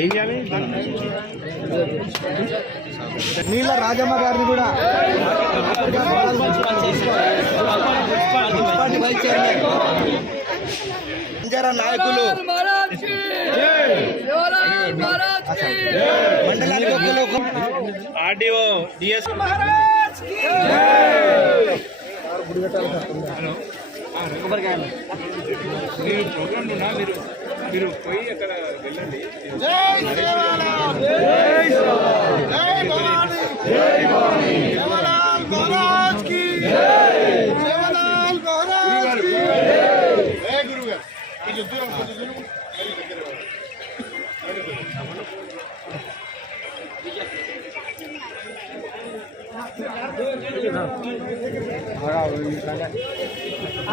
ఏం చేయాలి? నీళ్ళ రాజమ్మ గారిని కూడా నాయకులు మండలానికి ఆర్డీఓ డిఎస్ మీరు ప్రోగ్రామ్ ఉన్నా మీరు పోయి అక్కడ వెళ్ళండి.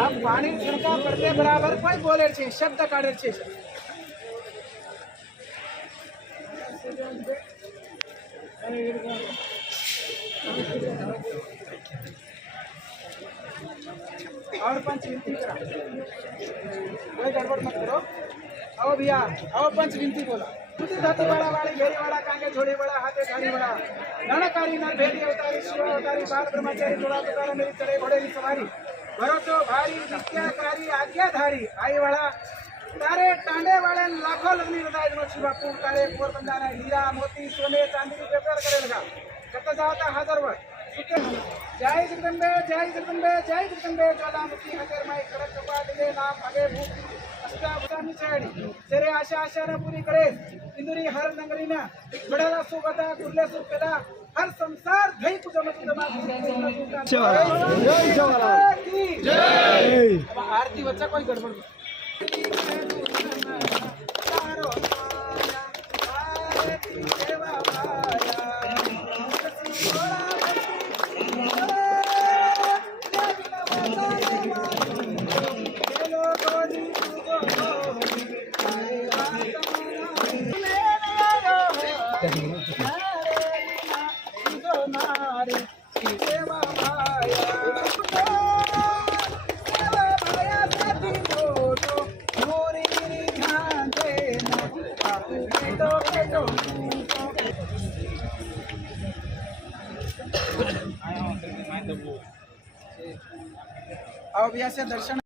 आप पानी छिड़काव करते बराबर कोई बोले छे शब्द काढे छे और पंच विनती करा कोई गड़बड़ मत करो। आओ भैया आओ पंच विनती बोला धरती बड़ा वाली घेरी वाला कांगे छोड़ी बड़ा हाथे धारी बड़ा नानाकारी नर भेदी अवतारी शिव अवतारी बाल ब्रह्मचारी थोड़ा पुकारा मेरी चढ़े घोड़े की सवारी भरोसो भारी विद्याकारी आज्ञाधारी आई वाला तारे टांडे वाले लाखों लगनी बताए दिनों शिवापू तारे पोरबंदाना हीरा मोती सोने चांदी की व्यापार करे लगा कत जाता हाजर वर्ष जय जगदम्बे जय जगदम्बे जय जगदम्बे ज्वालामुखी हजर माई कड़क कपाट ले नाम आगे भूख अष्टाभुजानी चढ़ी तेरे आशा आशा न पूरी करे इंदुरी हर नगरी ना बड़ा सुगता कुर्ले सुपेला हर संसार धई पूजा मत दमा जय आरती बच्चा कोई गड़बड़ आओ भैया से दर्शन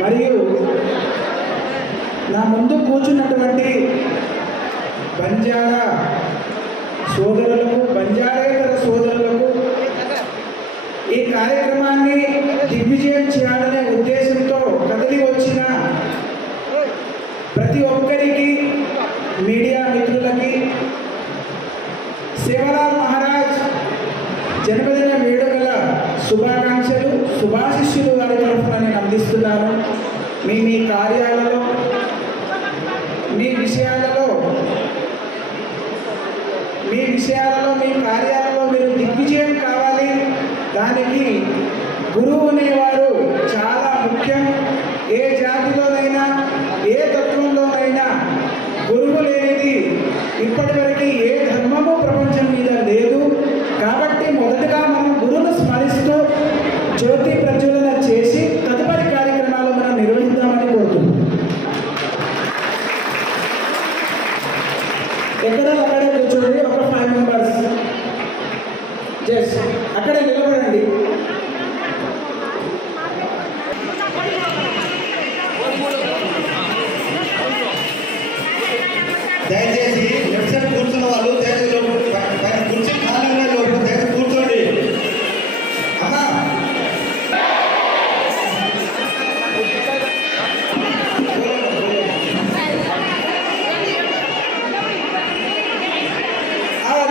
మరియు నా ముందు కూర్చున్నటువంటి బంజారా సోదరులకు బంజారేతర సోదరులకు ఈ కార్యక్రమాన్ని దిగ్విజయం చేయాలనే ఉద్దేశంతో కదిలి వచ్చిన ప్రతి ఒక్కరికి మీడియా మిత్రులకి సేవలాల్ మహారాజ్ జన్మదిన వేడుకల శుభాకాంక్షలు శుభాశిష్యులు వారి తరఫున నేను అందిస్తున్నాను. మీ మీ కార్యాలలో మీ విషయాలలో మీ కార్యాలలో మీరు దిగ్విజయం కావాలి. దానికి గురువు అనేవారు చాలా ముఖ్యం. ఏ జాతిలోనైనా ఏ తత్వంలోనైనా గురువు లేనిది ఇప్పటివరకు ఏ ధర్మము ప్రపంచం మీద లేదు. కాబట్టి మొదటగా మనం గురువును స్మరిస్తూ జ్యోతి ప్రజ్వలన చేసి తదుపరి కార్యక్రమాలు మనం నిర్వహిద్దామని కోరుతున్నాం. ఎక్కడో అక్కడే కూర్చోండి. ఒక 5 మెంబర్స్ జస్ట్ అక్కడే నిలబడండి. దయచేసి లెఫ్ట్ సైడ్ కూర్చున్న వాళ్ళు దయచేసి కుర్చీ ఖాళీగా దయచేసి కూర్చోండి. అమ్మా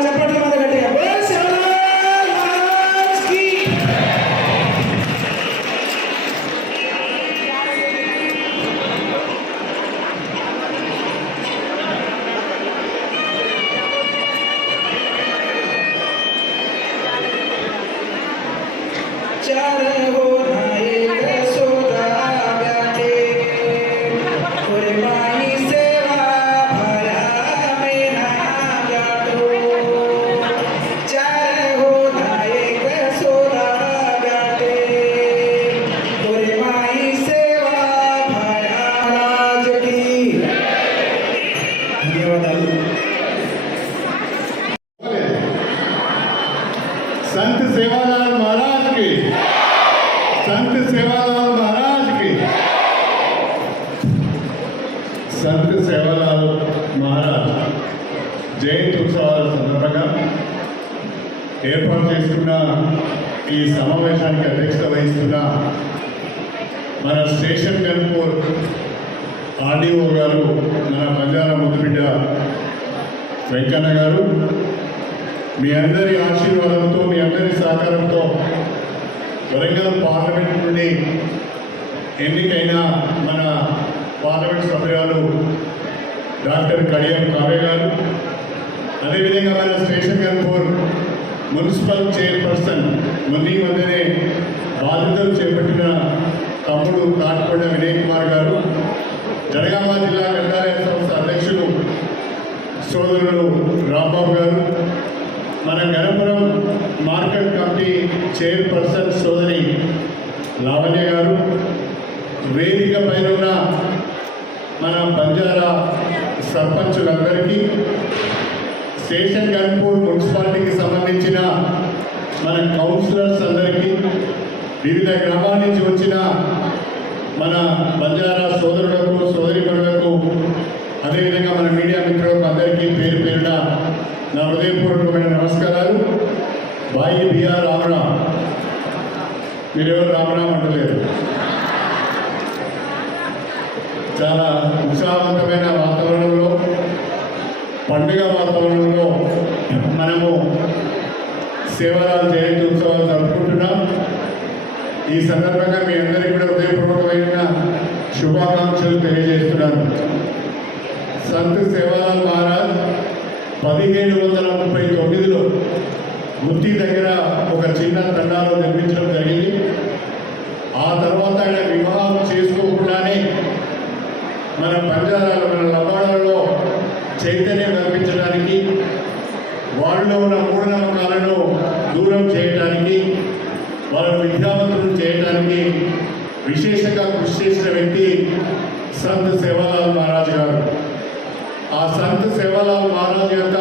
చెప్పండి మన గట్టిగా సంత్ సేవాలాల్ మహారాజ్ జయంతి ఉత్సవాల సందర్భంగా ఏర్పాటు చేసుకున్న ఈ సమావేశానికి అధ్యక్షత వహిస్తున్న మన స్టేషన్ గన్పూర్ ఆర్డీఓ గారు, మన బంజారా ముద్దుబిడ్డ వెంకన్న గారు, మీ అందరి ఆశీర్వాదంతో, మీ అందరి సహకారంతో వరంగల్ పార్లమెంట్ నుండి ఎన్నికైన మన పార్లమెంట్ సభ్యురాలు డాక్టర్ కడియం కావ్య గారు, అదేవిధంగా మన స్టేషన్ గన్పూర్ మున్సిపల్ చైర్పర్సన్ ముందు మధ్యనే బాధ్యతలు చేపట్టిన తమ్ముడు కాటికొండ వినయ్ కుమార్ గారు, జనగామ జిల్లా గ్రంథాలయ సంస్థ అధ్యక్షులు సోదరులు రాంబాబు గారు, మన గణపురం మార్కెట్ కమిటీ చైర్పర్సన్ సోదరి లావణ్య గారు, వేదిక పైన ఉన్న మన బంజారా సర్పంచులందరికీ, స్టేషన్ గన్పూర్ మున్సిపాలిటీకి సంబంధించిన మన కౌన్సిలర్స్ అందరికీ, వివిధ గ్రామాల నుంచి వచ్చిన మన బంజారా సోదరులకు, సోదరిమణులకు, అదేవిధంగా మన మీడియా మిత్రులకు అందరికీ పేరు పేరున నా హృదయపూర్వకమైన నమస్కారాలు. బాయి బిఆర్ రామరామ్, మీరెవరు రామరామ్ అంటలేరు. చాలా ఉత్సాహవంతమైన వాతావరణంలో, పండుగ వాతావరణంలో మనము సేవాలాల్ జయంతి ఉత్సవాలు జరుపుకుంటున్నాం. ఈ సందర్భంగా మీ అందరికీ కూడా హృదయపూర్వకమైన శుభాకాంక్షలు తెలియజేస్తున్నాను. సంత్ సేవాలాల్ మహారాజ్ 1739లో గుత్తి దగ్గర ఒక చిన్న తండాలో నిర్మించడం జరిగింది. ఆ తర్వాత ఆయన వివాహం చేసుకోకుండానే మన బంజారాలు, మన లంబాడాలలో చైతన్యం కల్పించడానికి, వాళ్ళలో ఉన్న మూఢనమ్మకాలను దూరం చేయడానికి, వాళ్ళను విద్యావంతులను చేయడానికి విశేషంగా కృషి చేసిన వ్యక్తి సంత్ సేవాలాల్ మహారాజ్ గారు. ఆ సంత్ సేవాలాల్ మహారాజ్ యొక్క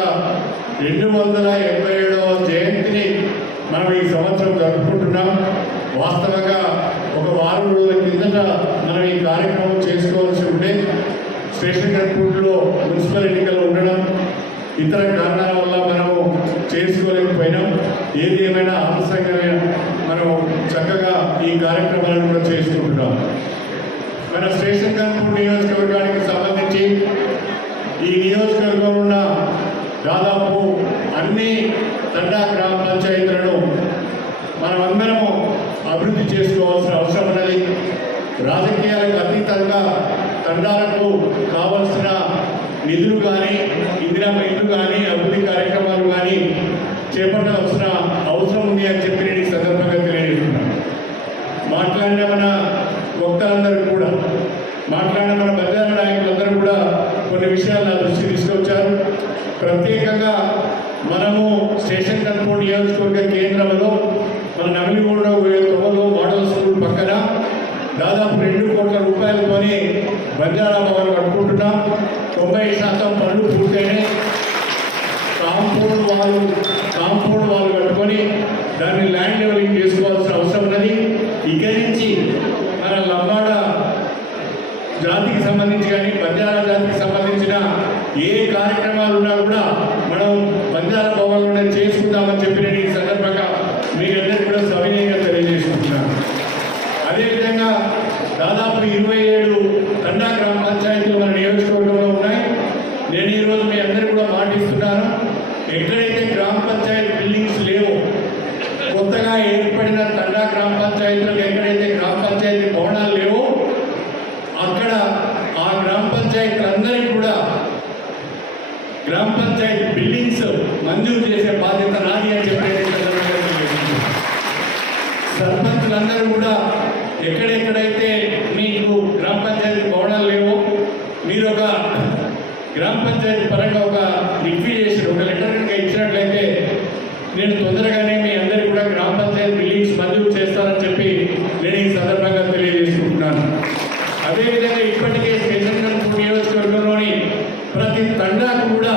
287వ జయంతిని మనం ఈ సంవత్సరం జరుపుకుంటున్నాం. వాస్తవంగా ఒక వారం రోజుల కిందట మనం ఈ కార్యక్రమం చేసుకోవాల్సి ఉంటే స్టేషన్ గన్పూర్లో మున్సిపల్ ఎన్నికలు ఉండడం, ఇతర కారణాల వల్ల మనము చేసుకోలేకపోయినాం. ఏది ఏమైనా ఆలస్యంగా మనం చక్కగా ఈ కార్యక్రమాలను కూడా చేసుకుంటున్నాం. మన స్టేషన్ గన్పూర్ నియోజకవర్గానికి సంబంధించి ఈ నియోజకవర్గంలో ఉన్న దాదాపు అన్ని తండా గ్రామ పంచాయతీలను మనమందరము అభివృద్ధి చేసుకోవాల్సిన అవసరం ఉన్నది. రాజకీయాలకు అతీతంగా తండాలకు కావలసిన నిధులు కానీ, ఇందిరమ్మ ఇల్లు కానీ, అభివృద్ధి కార్యక్రమాలు కానీ చేపట్టాల్సిన అవసరం ఉంది అని చెప్పి నేను ఈ సందర్భంగా తెలియజేస్తున్నాను. మాట్లాడిన మన వక్తలందరూ కూడా, మాట్లాడిన మన బంజారా నాయకులందరూ కూడా కొన్ని విషయాలు నా దృష్టి తీసుకొచ్చారు. ప్రత్యేకంగా మనము స్టేషన్ గన్పూర్ నియోజకవర్గ కేంద్రంలో మన నమిలిగూడ 9 మోడల్ స్కూల్ పక్కన దాదాపు 2 కోట్ల రూపాయలతోనే బంజారా భవన్ కట్టుకుంటున్నాం. 90% పనులు పూర్తయినాయి. కాంపౌండ్ వాళ్ళు కట్టుకొని దాన్ని ల్యాండ్ లెవలింగ్ చేసుకోవాల్సిన అవసరం ఉన్నది. ఇక్కడి నుంచి మన లంబాడ జాతికి సంబంధించి కానీ, బంజారా జాతికి సంబంధించిన ఏ కార్యక్రమాలు ఉన్నా కూడా మనం బంజారా భవన్లోనే చేసుకుందామని చెప్పి నేను ఈ సందర్భంగా మీరందరూ కూడా సవినయంగా తెలియజేసుకుంటున్నాను. అదేవిధంగా దాదాపు 27 తండా గ్రామ పంచాయతీలు మన నియోజకవర్గంలో ఉన్నాయి. నేను ఈరోజు మీ అందరూ కూడా మాటిస్తున్నాను, ఎక్కడైతే గ్రామ పంచాయతీ బిల్డింగ్స్ లేవో, కొత్తగా ఏర్పడిన తండా గ్రామ పంచాయతీలకు ఎక్కడైతే గ్రామ పంచాయతీ భవనాలు లేవో అక్కడ ఆ గ్రామ పంచాయతీలందరికీ కూడా గ్రామ పంచాయతీ బిల్డింగ్స్ మంజూరు చేసే బాధ్యత నాది అని చెప్పేది. సర్పంచులందరూ కూడా ఎక్కడెక్కడైతే మీకు గ్రామ పంచాయతీ భవనాలు లేవో మీరు ఒక గ్రామ పంచాయతీ పరంగా ఒక రిక్విజేషన్, ఒక లెటర్ కనుక ఇచ్చినట్లయితే నేను తొందరగానే మీ అందరికీ కూడా గ్రామ పంచాయతీ బిల్డింగ్స్ మంజూరు చేస్తానని చెప్పి నేను ఈ సందర్భంగా తెలియజేసుకుంటున్నాను. అదేవిధంగా ఇప్పటికే స్టేషన్ గన్పూర్ నియోజకవర్గంలోని ప్రతి తండాకు కూడా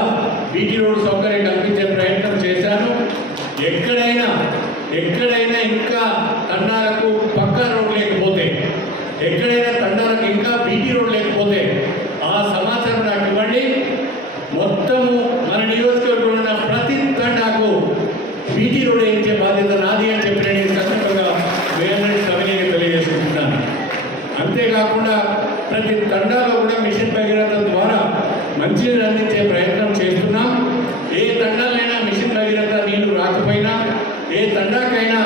బీటీ రోడ్ సౌకర్యం కల్పించే ప్రయత్నం చేశాను. ఎక్కడైనా ఇంకా తండాలకు పక్కా రోడ్ లేకపోతే, ఎక్కడైనా తండాలకు ఇంకా బీటీ రోడ్ లేకపోతే ఆ సమాచారం మంచినీరు అందించే ప్రయత్నం చేస్తున్నాం. ఏ తండాలైనా మిషన్ భగీరథ నీళ్లు రాకపోయినా, ఏ తండాకైనా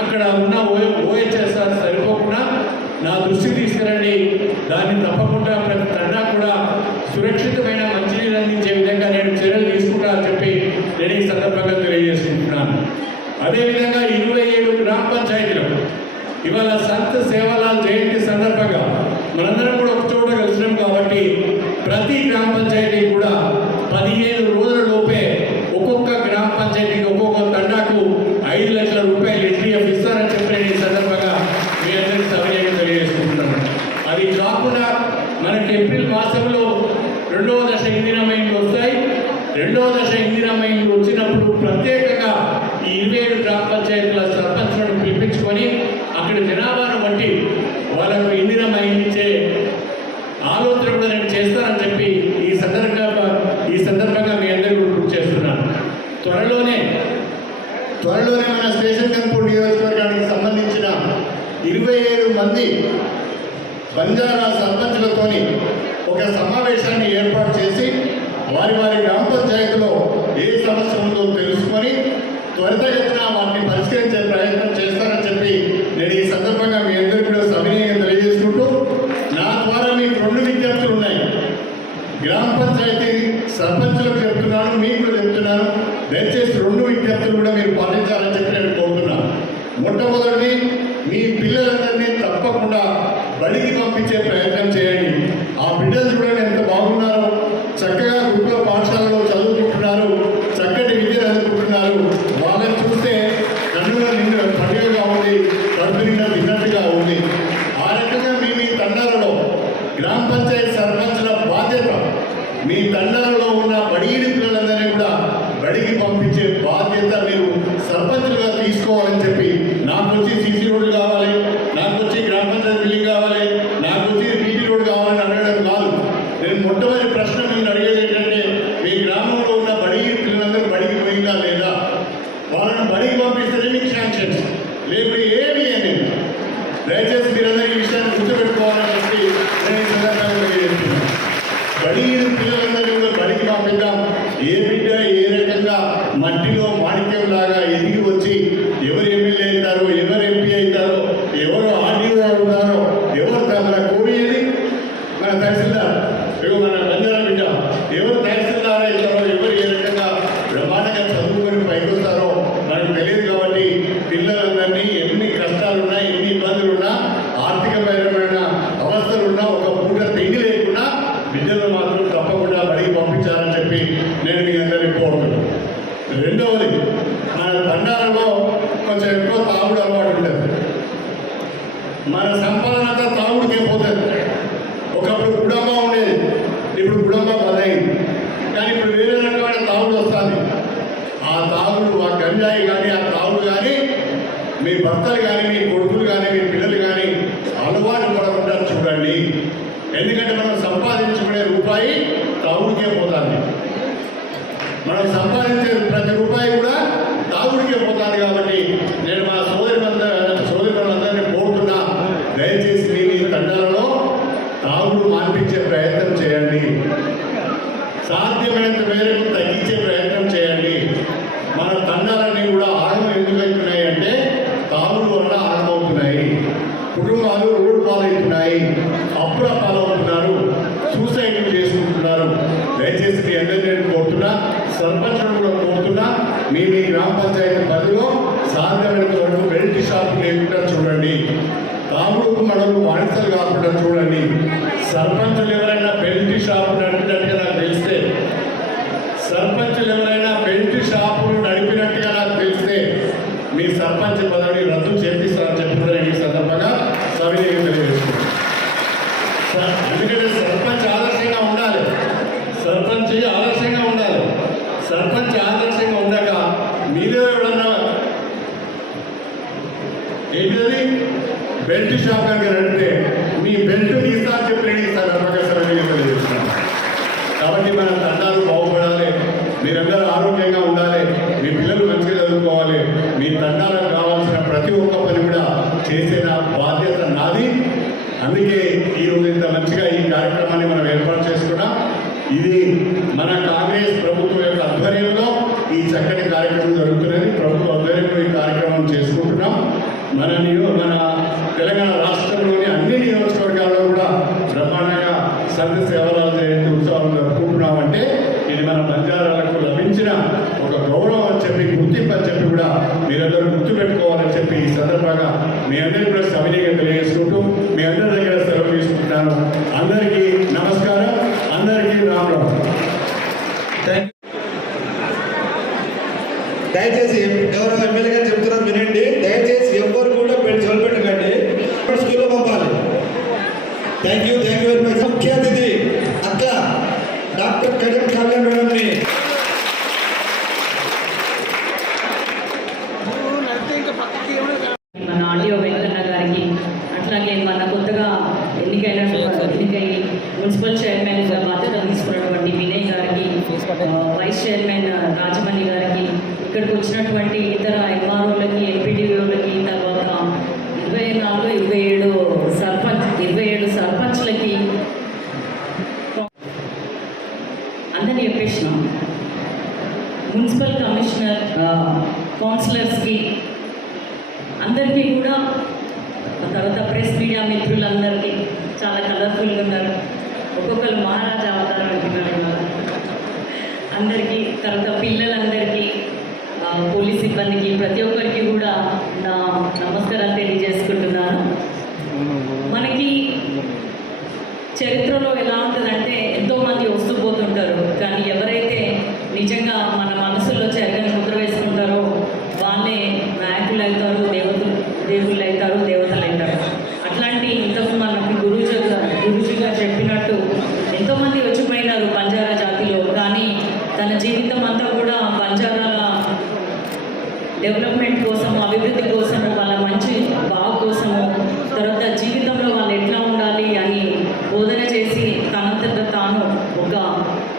అక్కడ ఉన్న ఓహెచ్ఎస్ఆర్ సరిపోకుండా నా దృష్టికి తీసుకురండి. దాన్ని తప్పకుండా ప్రతి తండా కూడా సురక్షితమైన మంచినీరు అందించే విధంగా నేను చర్యలు తీసుకుంటా అని చెప్పి నేను ఈ సందర్భంగా తెలియజేసుకుంటున్నాను. అదేవిధంగా 27 గ్రామ పంచాయతీలు ఇవాళ సంత్ సేవాలాల్ జయంతి సందర్భంగా మనందరం కూడా ఒక చోట కలిసినాం కాబట్టి ప్రతి గ్రామ పంచాయతీ కూడా 15 రోజుల లోపే ఒక్కొక్క గ్రామ పంచాయతీకి ఒక్కొక్క తండాకు 5 లక్షల రూపాయలు ఎస్డిఎఫ్ ఇస్తారని చెప్పి నేను ఈ సందర్భంగా మీ అందరికీ సవినయంగా తెలియజేసుకుంటున్నాను. అది కాకుండా మనకి ఏప్రిల్ మాసంలో 2వ దశ ఇందిరమ్మ ఇండ్లు వస్తాయి. 2వ దశ ఇందిరమ్మ ఇండ్లు వచ్చినప్పుడు ప్రత్యేకంగా ఈ 27 గ్రామ పంచాయతీల సర్పంచ్లను పిలిపించుకొని అక్కడ జనాభాను బట్టి వాళ్ళకు ఇందిరమ్మ ఇండ్లు ఇచ్చే ఆలోచన కూడా నేను చేస్తానని చెప్పి ఈ సందర్భంగా మీ అందరికీ గుర్తు చేస్తున్నాను. త్వరలోనే మన స్టేషన్ కన్పూర్ నియోజకవర్గానికి సంబంధించిన 27 మంది బంజారా సర్పంచులతోని ఒక సమావేశాన్ని ఏర్పాటు చేసి వారి గ్రామ పంచాయతీలో ఏ సమస్య ఉందో తెలుసుకొని త్వరితగతిన వాటిని పరిష్కరించే ప్రయత్నం చేస్తానని చెప్పి నేను ఈ సందర్భంగా మీ అందరికీ కూడా సవినయంగా తెలియజేసుకుంటూ, నా ద్వారా మీకు 2 విజ్ఞప్తులు ఉన్నాయి. గ్రామ పంచాయతీ సర్పంచులకు చెప్తున్నాను, మీకు చెప్తున్నాను. దయచేసి 2 విజ్ఞప్తులు కూడా మీరు పాటించాలని చెప్పి నేను కోరుతున్నాను. మొట్టమొదటి, మీ పిల్లలందరినీ తప్పకుండా బడికి పంపించే ప్రయత్నం చేయండి. ఆ బిడ్డలు చూడండి ఎంత బాగున్నారో, చక్కగా గురుకుల పాఠశాలలో చదువుకుంటున్నారు, చక్కటి విద్యను అందుకుంటున్నారు. వాళ్ళని చూస్తే కన్నుల నిండు పండుగగా ఉంది, కడుపు నిండా తిన్నట్టుగా ఉంది. ఆ రకంగా మీ తండాలలో గ్రామ పంచాయతీ సర్పంచుల బాధ్యత, మీ తండాలలో ఉన్న బడిగిడి పిల్లలందరినీ కూడా బడికి పంపించే బాధ్యత మీరు సర్పంచులుగా తీసుకోవాలని చెప్పి, నాకు వచ్చి సీసీ రోడ్లు కావాలి, నాకు వచ్చి గ్రామ పంచాయతీ బిల్డింగ్ కావాలి, నాకు వచ్చి బీటీ రోడ్ కావాలని అడగడం కాదు. నేను మొట్టమొదటి ప్రశ్న మీరు అడిగేది ఏంటంటే, మీ గ్రామంలో ఉన్న బడిగిడి పిల్లలందరూ బడికి పోయిందా లేదా? వాళ్ళని బడికి పంపిస్తేనే మీకు శాంక్షన్స్, లేకపోతే ఏమి అని. దయచేసి మీరందరూ ఈ విషయాన్ని గుర్తుపెట్టుకోవాలని చెప్పి నేను ఈ సందర్భంగా తెలియజేస్తున్నాను. బడిగిడి పిల్లలందరూ కూడా బడికి పంపిద్దాం. ఏ బిడ్డ ఏ రకంగా మట్టిలో మాణిక్యం లాగా ఎదిగి వచ్చి ఎవరు ఎమ్మెల్యే అవుతారో, ఎవరు ఎంపీ అవుతారో, ఎవరు ఆర్డీఓ అవుతారో, ఎవరు మన కోరియేది మన తహసీల్దార్, మన బంజారా బిడ్డ ఎవరు తహసీల్దార్ అవుతారో, ఎవరు ఏ రకంగా బ్రహ్మాండంగా చదువుకొని పైకి వస్తారో మనకు తెలియదు. కాబట్టి పిల్లలందరినీ ఎన్ని కష్టాలున్నా, ఎన్ని ఇబ్బందులున్నా, ఆర్థికపరమైన అవస్థలున్నా, ఒక పూట తిండి లేకుండా బిడ్డలు మాత్రం తప్పకుండా బడికి పంపించాలని చెప్పి నేను మీ అందరినీ కోరుతున్నాను. రెండవది, మన తండాలలో కొంచెం ఎక్కువ తాగుడు అలవాటు ఉంటుంది. మన సంపాదన అంతా తాగుడికే పోతుంది. ఒకప్పుడు గుడంబా ఉండేది, ఇప్పుడు గుడంబా బదైంది. కానీ ఇప్పుడు వేరే రకమైన తాగుడు వస్తుంది. ఆ తాగుడు, ఆ గంజాయి కానీ, ఆ తాగుడు కానీ మీ భర్తలు కానీ, మీ కొడుకులు కానీ, మీ పిల్లలు కానీ అలవాటు పడకుండా చూడండి. ఎందుకంటే మనం సంపాదించుకునే రూపాయి తాగుడికే పోతుంది. మనం సంపాదించే ప్రతి రూపాయి కూడా తాగుడికే పోతుంది. కాబట్టి నేను మా సోదరులందరినీ కోరుతున్నా, దయచేసి మీ తండాలలో తాగుడు మాన్పించే ప్రయత్నం చేయండి. సాధ్యమైనంత మేరకు తగ్గించే ప్రయత్నం చేయండి. మన తండాలన్నీ కూడా ఆగమం ఎందుకవుతున్నాయి అంటే తాగుడు వల్ల ఆగమవుతున్నాయి. కుటుంబాలు రోడ్డు పాలవుతున్నాయి, అప్పుల పాలవుతున్నారు, సూసైడ్లు చేసుకుంటున్నారు. దయచేసి మీ అందరినీ నేను కోరుతున్నా, సర్పంచులను కూడా కోరుతున్నా, మీ గ్రామ పంచాయతీ పరిధిలో సాధ్యమైనంత వరకు బెల్ట్ షాప్ లేకుండా చూడండి. తాగుడుకు మనకు బానిసలు కాకుండా చూడండి. సర్పంచులు ఎవరైనా బెల్ట్ షాపు నడిపినట్టుగా నాకు తెలిస్తే, సర్పంచులు ఎవరైనా బెల్ట్ షాపులు నడిపినట్టుగా నాకు తెలిస్తే మీ సర్పంచ్ పదవిని రద్దు చేపిస్తారని చెప్పిందని ఈ సందర్భంగా సవినయంగా తెలియజేస్తున్నాను. ఎందుకంటే సర్పంచ్ ఆదర్శంగా ఉండాలి. సర్పంచ్ ఆదర్శంగా ఉండాలి. సర్పంచ్ ఆదర్శంగా ఉండక మీరే ఎవడన్నా ఏంటిది బెల్ట్ షాప్ కనుక నడిపితే మీ బెల్ట్ తీస్తా అని చెప్పి నేను ఈ సందర్భంగా సవినయంగా తెలియజేస్తున్నాను. కాబట్టి మన తండాలు బాగుపడాలి, మీరందరూ ఆరోగ్యంగా ఉండాలి, మీ పిల్లలు మంచిగా చదువుకోవాలి. మీ తండాలకు కావాల్సిన ప్రతి ఒక్క పని కూడా చేసే నా బాధ్యత నాది. అందుకే ఈరోజు ఇంత మంచిగా ఈ కార్యక్రమాన్ని మనం ఏర్పాటు చేసుకున్నాం. ఇది మన కాంగ్రెస్ ప్రభుత్వం యొక్క ఆధ్వర్యంలో ఈ చక్కటి కార్యక్రమం జరుగుతున్నది. ప్రభుత్వ ఆధ్వర్యంలో ఈ కార్యక్రమం చేసుకుంటున్నాం. మన తెలంగాణ రాష్ట్రంలోని అన్ని నియోజకవర్గాల్లో కూడా బ్రహ్మాండంగా సంత సేవరాలు జయంతి ఉత్సవాలు జరుపుకుంటున్నామంటే ఇది మన బంజారాలకు లభించిన ఒక గౌరవం అని చెప్పి, గుర్తింపు అని చెప్పి కూడా మీరందరూ గుర్తుపెట్టుకోవాలని చెప్పి ఈ సందర్భంగా మీ అందరికీ కూడా సవినీయంగా తెలియజేసుకుంటూ మీ అందరి దగ్గర సెలవు తీసుకుంటున్నాను. అందరికీ నమస్కారం, అందరికీ రామ్ రామ్. దయచేసి గౌరవ ఎమ్మెల్యే గారు చెప్తున్నారు వినండి. దయచేసి ఎవ్వరు కూడా పెట్టకండి, స్కూల్లో పంపాలి. Thank you very much. ముఖ్య అతిథి అక్క డాక్టర్ కడియం కళ్యాణ్ మేడంని మన ఆడియో వెంకన్న గారికి, అట్లాగే మన కొత్తగా ఎన్నికై మున్సిపల్ చైర్మన్గా బాధ్యత తీసుకున్నటువంటి వినయ్ గారికి, వైస్ చైర్మన్ రాజమణి గారికి, ఇక్కడికి వచ్చినటువంటి ఇతర ఎంఆర్ఓలకి, ఎంపీడీఓలకి, తర్వాత 27 సర్పంచ్లకి అందరినీ చెప్పేసినాం. మున్సిపల్ కమిషనర్, కౌన్సిలర్స్కి అందరికీ కూడా, తర్వాత ప్రెస్ మీడియా మిత్రులందరికీ చాలా కలర్ఫుల్గా ఉన్నారు. ఒక్కొక్కరు మహారాజా అవతారం అంటున్నారు అందరికీ, తర్వాత పిల్లలందరికీ, పోలీస్ సిబ్బందికి, ప్రతి ఒక్కరికి కూడా నా నమస్కారాలు తెలియజేసుకుంటున్నాను. మనకి చరిత్రలో ఎలా ఉంటుందంటే ఎంతోమంది వస్తూ పోతుంటారు, కానీ ఎవరైతే నిజంగా మన మనసులో చెరగని ముద్ర వేసుకుంటారో వాళ్ళే నాయకులు అవుతారు, దేవుళ్ళు అవుతారు, దేవతలు అవుతారు. అట్లాంటి ఇంతకు మనకి గురూజీగా చెప్పినట్టు ఎంతోమంది వచ్చిపోయినారు బంజారా జాతిలో, కానీ తన జీవితం అంతా కూడా బంజారాల డెవలప్మెంట్ కోసము, అభివృద్ధి కోసము, వాళ్ళ మంచి బాగు కోసము, తర్వాత జీవితంలో వాళ్ళు ఎట్లా ఉండాలి అని బోధన చేసి తనంతట తాను ఒక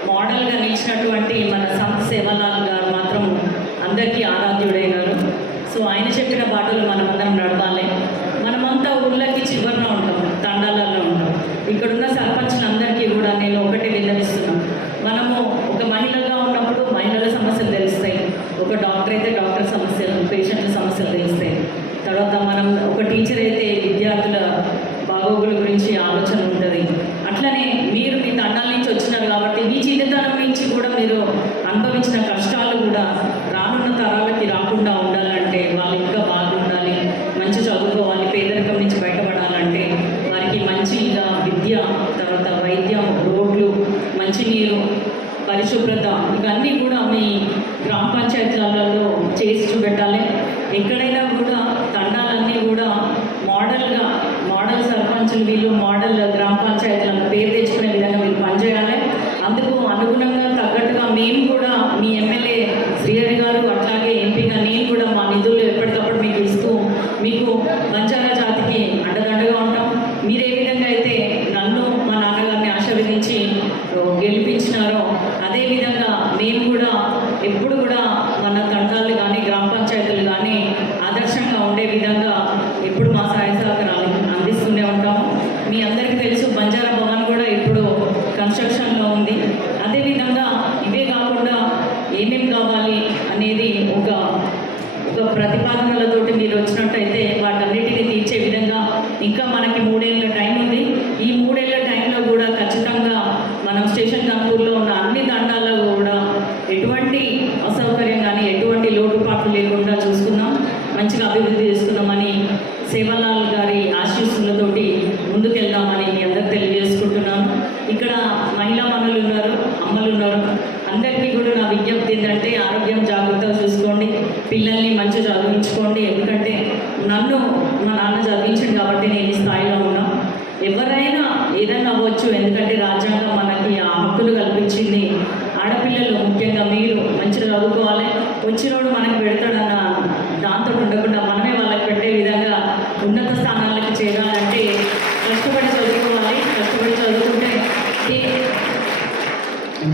మోడల్గా నిలిచినటువంటి మన సంత సేవలాల్ గారు మాత్రం అందరికీ ఆరాధ్యుడైనారు. సో ఆయన చెప్పిన బాటలు మనమందరం నడవాలి. మనమంతా ఊళ్ళకి చివరిలో ఉంటాం, తండాలలో ఉంటాం. ఇక్కడున్న సర్పంచ్లందరికీ కూడా నేను ఒకటే విన్నవిస్తున్నాను. మనము ఒక మహిళగా ఉన్నప్పుడు మహిళల సమస్యలు తెలుస్తాయి, ఒక డాక్టర్ అయితే డాక్టర్ సమస్యలు, పేషెంట్ల సమస్యలు తెలుస్తాయి. తర్వాత మనం ఒక టీచర్ అయితే విద్యార్థుల బాగోగుల గురించి ఆలోచన ఉంటుంది. అట్లనే మీరు మీ తండాల నుంచి వచ్చినారు కాబట్టి మీ చిన్నతనం నుంచి కూడా మీరు అనుభవించిన కష్టాలు కూడా రానున్న తరాలకి రాకుండా ఉండాలంటే వాళ్ళు ఇంకా బాగుండాలి, మంచి చదువుకోవాలి, పేదరికం నుంచి బయటపడాలంటే వారికి మంచిగా విద్య, తర్వాత వైద్యం, రోడ్లు, మంచినీరు, పరిశుభ్రత ఇవన్నీ కూడా మీ గ్రామ పంచాయతీలలో చేసి చూపెట్టాలి. ఎక్కడైనా కూడా తండాలన్నీ కూడా మోడల్ సర్పంచులు వీళ్ళు మోడల్ గ్రామ పంచాయతీలను పేరు తెచ్చుకునే విధంగా మీరు పనిచేయాలి. అందుకు అనుగుణంగా తగ్గట్టుగా మేము కూడా మీ ఎమ్మెల్యే శ్రీహరి గారు, అట్లాగే ఎంపీగా నేను కూడా మా నిధులు ఎప్పటికప్పుడు మీకు ఇస్తూ మీకు బంజారా జాతికి అండదండగా ఉంటాం. మీరు ఏ విధంగా అయితే నన్ను మా నాన్నగారిని ఆశీర్వదించి గెలిపించినారో అదేవిధంగా మేము కూడా ఎప్పుడు కూడా మన తండాలు కానీ గ్రామ పంచాయతీలు కానీ ఆదర్శంగా ఉండే విధంగా ఎప్పుడు మా సహాయ సహకారాలు అందిస్తూనే ఉంటాము. మీ అందరికీ తెలుసు బంజారా భవన్ కూడా ఇప్పుడు కన్స్ట్రక్షన్లో ఉంది. అదేవిధంగా ఇవే కాకుండా ఏమేమి కావాలి అనేది ఒక ప్రతిపాదనలతోటి మీరు వచ్చినట్టయితే వాటన్నిటిని తీర్చే విధంగా ఇంకా మనకి 3 ఏళ్ళ టైం ఉంది. ఈ 3 ఏళ్ళ టైంలో కూడా ఖచ్చితంగా మనం స్టేషన్ కంపూర్లో ఉన్న అన్ని తండాల్లో కూడా ఎటువంటి అసౌకర్యం కానీ ఎటువంటి లోటుపాట్లు లేకుండా చూసుకుందాం, మంచిగా అభివృద్ధి చేసుకుందామని సేవలాల్ గారి ఆశీస్సులతోటి ముందుకెళ్దామని మీ అందరికి తెలియజేసుకుంటున్నాను. ఇక్కడ మహిళా మనులు ఉన్నారు, అమ్మలు ఉన్నారు, అందరికీ కూడా నా విజ్ఞప్తి ఏంటంటే ఆరోగ్యం జాగ్రత్తగా చూసుకోండి, పిల్లల్ని మంచిగా చదివించుకోండి. ఎందుకంటే నన్ను మా నాన్న చదివించండి కాబట్టి నేను ఈ స్థాయిలో ఉన్నా. ఎవరైనా ఏదైనా అవ్వచ్చు, ఎందుకంటే రాజ్యాంగం మనకి ఆ హక్కులు కల్పించింది. ఆడపిల్లలు ముఖ్యంగా మీరు మంచిగా చదువుకోవాలి, వచ్చినోడు మనకి పెడతాడన్న దాంతో ఉండకుండా మనమే వాళ్ళకి పెట్టే విధంగా ఉన్నత స్థానాలకు చేరాలంటే కష్టపడి చదువుకోవాలి. కష్టపడి చదువుకుంటే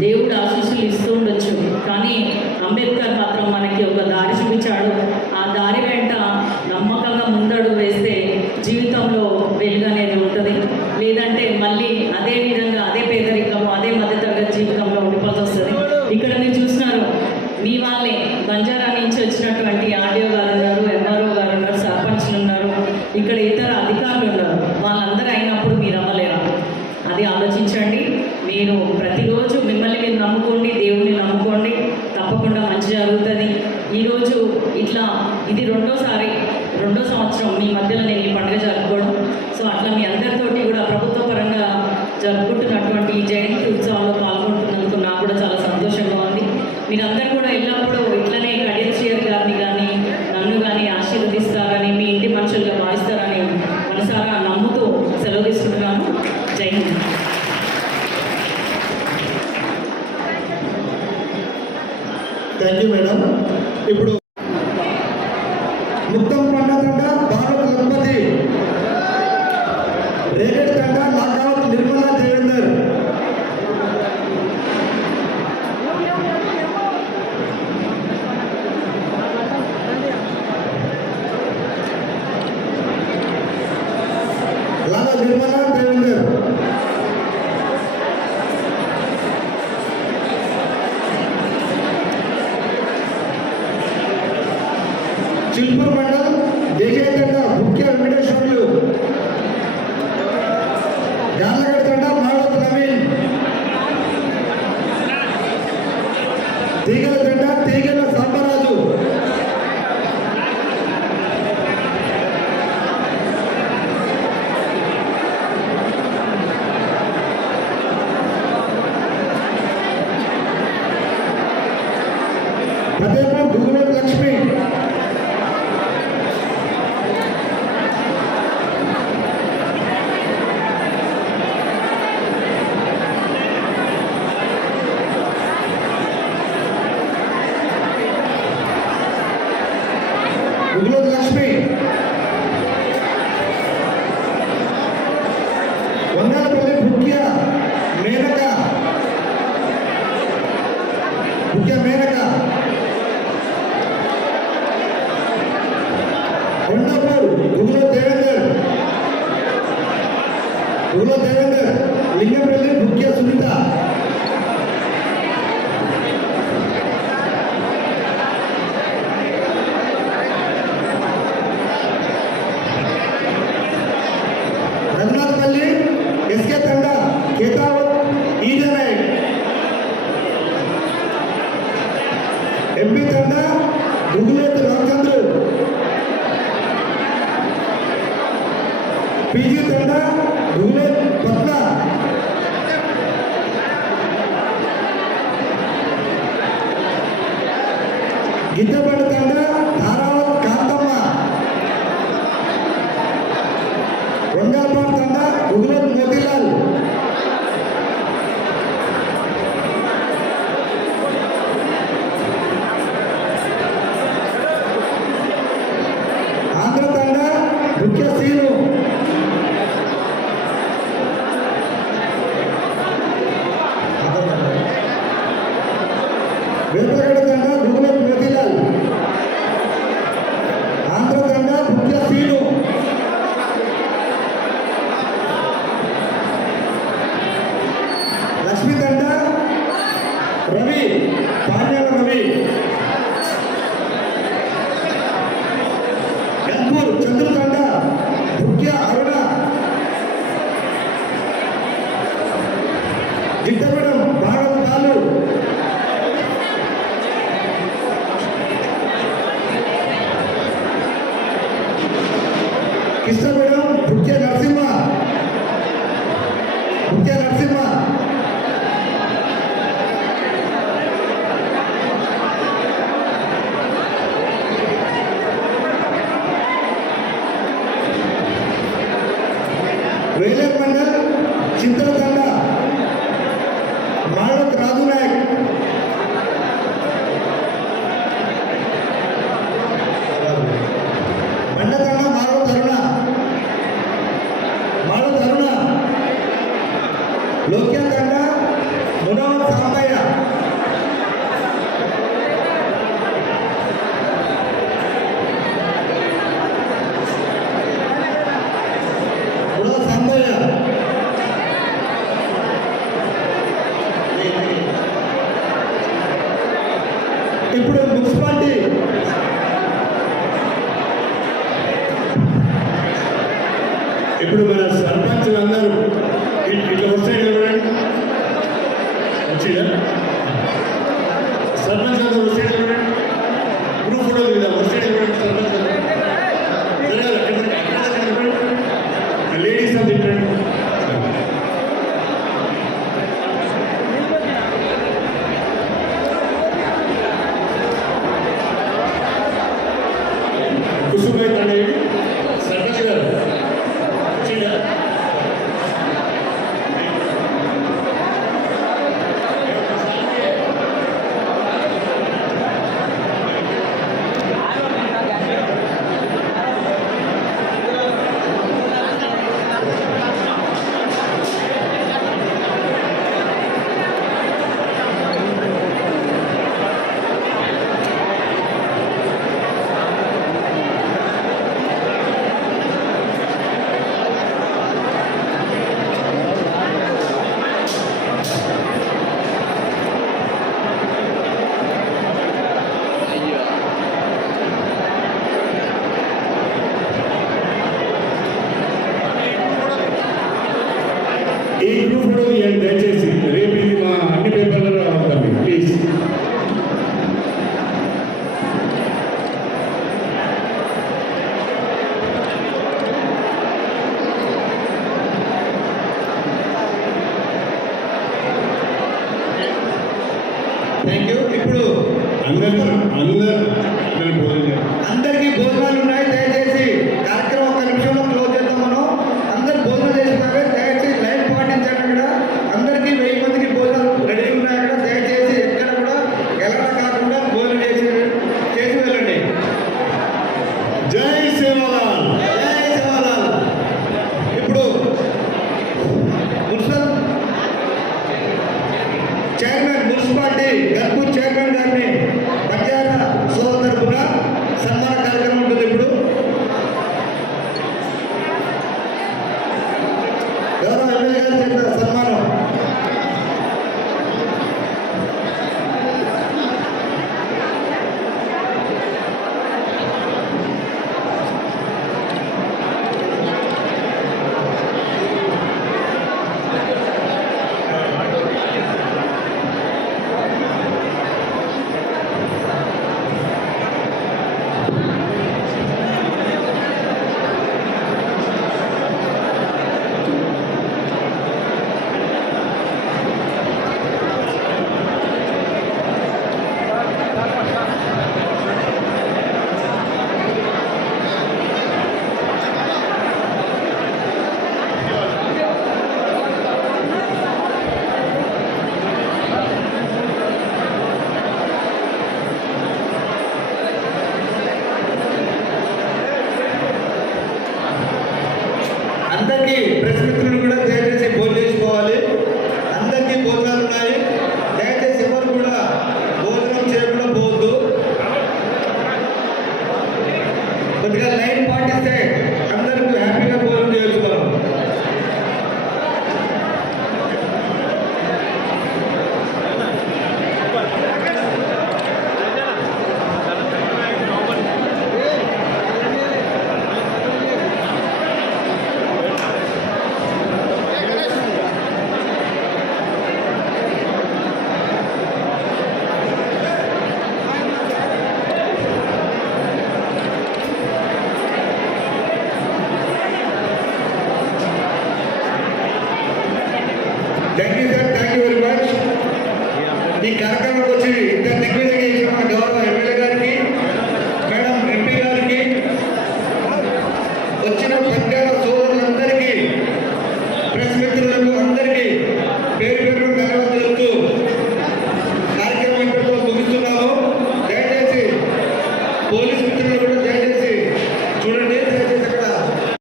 దేవుడు ఆశీస్సులు ఇస్తూ ఉండొచ్చు, కానీ అంబేద్కర్ మాత్రం మనకి ఒక దారి చూపించాడు. ఆ దారి వెంట నమ్మకంగా ముందడుగు వేస్తే జీవితంలో వెలుగు అనేది ఉంటుంది. లేదంటే మళ్ళీ అదే విధంగా అదే పేదరికము, అదే మధ్యతరగతి జీవితం మీరు ప్రతిరోజు మిమ్మల్ని మీరు నమ్ముకోండి, దేవుణ్ణి నమ్ముకోండి, తప్పకుండా మంచి జరుగుతుంది. ఈరోజు ఇట్లా ఇది రెండో సంవత్సరం మీ మధ్యలో నేను ఈ పండుగ జరుపుకోవడం. సో అట్లా మీ అందరితోటి కూడా ప్రభుత్వ పరంగా జరుపుకుంటున్నటువంటి ఈ జయంతి ఉత్సవంలో పాల్గొంటున్నందుకు నాకు కూడా చాలా సంతోషంగా ఉంది. మీరందరూ కూడా ఎల్లప్పుడూ ఇట్లనే కడియశ్రీయర్ గారిని కానీ నన్ను కానీ ఆశీర్వదిస్తారని, మీ ఇంటి మనుషులుగా భావిస్తారని మనసారా నమ్ముతూ సెలవు తీసుకుంటున్నాను. జై హింద్. Thank you madam. ఇప్పుడు ముక్తం పండ తండ భారత్ లక్ష్మతి, రేగడ్ తండ లాకావత్ నిర్మలా దేవేందర్, లాగా నిర్మలా దేవేందర్, చిల్పూర్ మండల్ దేశాయ తండ ముఖ్య వెంకటేశ్వర్లు, గార్లగడ్డ తండ మావత్ నవీన్, తీగల తండ తీగల సాంబరాజు, ఫతేపూర్ గుగులూరు లక్ష్మి, గుగులూరు లక్ష్మి, వంగాలపల్లి ముఖ్య మేనక, కొండాపూర్ గుగులో దేవేందర్, లింగంపల్లి ముఖ్య సునీత, రఘునాథపల్లి ఎస్కే తండ కేతావత్ ఈజనాయక్, ఎంపీ తండ గుగులోతు రామచంద్రు, పీజీ తండ గుగులోత్ పద్మ, గిద్దపల్లి తండ ధారావత్ కాంతమ్మ, వంగాలపాడు తండ గుగులోత్ మోతీలాల్, ఆంధ్ర తండ ముఖ్య సీను, వేపగడ్డ తండ గుగులోత్ మోతీలాల్, ఆంధ్ర తండ ముఖ్య సీను, లక్ష్మీ తండ రవి, పాండ్యాల రవి, గన్పూర్ చంద్రు తండ ముఖ్య అరుణ, గిట్టగూడెం భారత్ బాలు, కృష్ణగూడెం ముఖ్య నరసింహ, వేలేర్ మండల్ చింతల తండ మాళవత్ రాజు నాయక్, మండ తండ మాళవత్ అరుణ, లోక్య తండ మునవత్ సాంబయ్య, సాంబయ్య, ఇప్పుడు మున్సిపాలిటీ ఇప్పుడు మన సర్పంచులందరూ ఇట్లా వస్తాయి చూడండి. వచ్చిందా సర్పంచ్ గారు వస్తే గ్రూప్ ఫోటో దిగుదాం వస్తే సర్పంచ్ లేడీస్ ఆఫ్ డిఫరెంట్ కుసుమై తండ్రి సర్పంచ్ గారు వచ్చిందా ఈ గ్రూప్ ఫోటో తీయండి దయచేసి రేపు ఇది మా అన్ని పేపర్లలో రావాలి ప్లీజ్ థ్యాంక్ యూ. ఇప్పుడు అందరూ భోజనం అందరికీ భోజనాలు ఉన్నాయి. దయచేసి కార్యక్రమం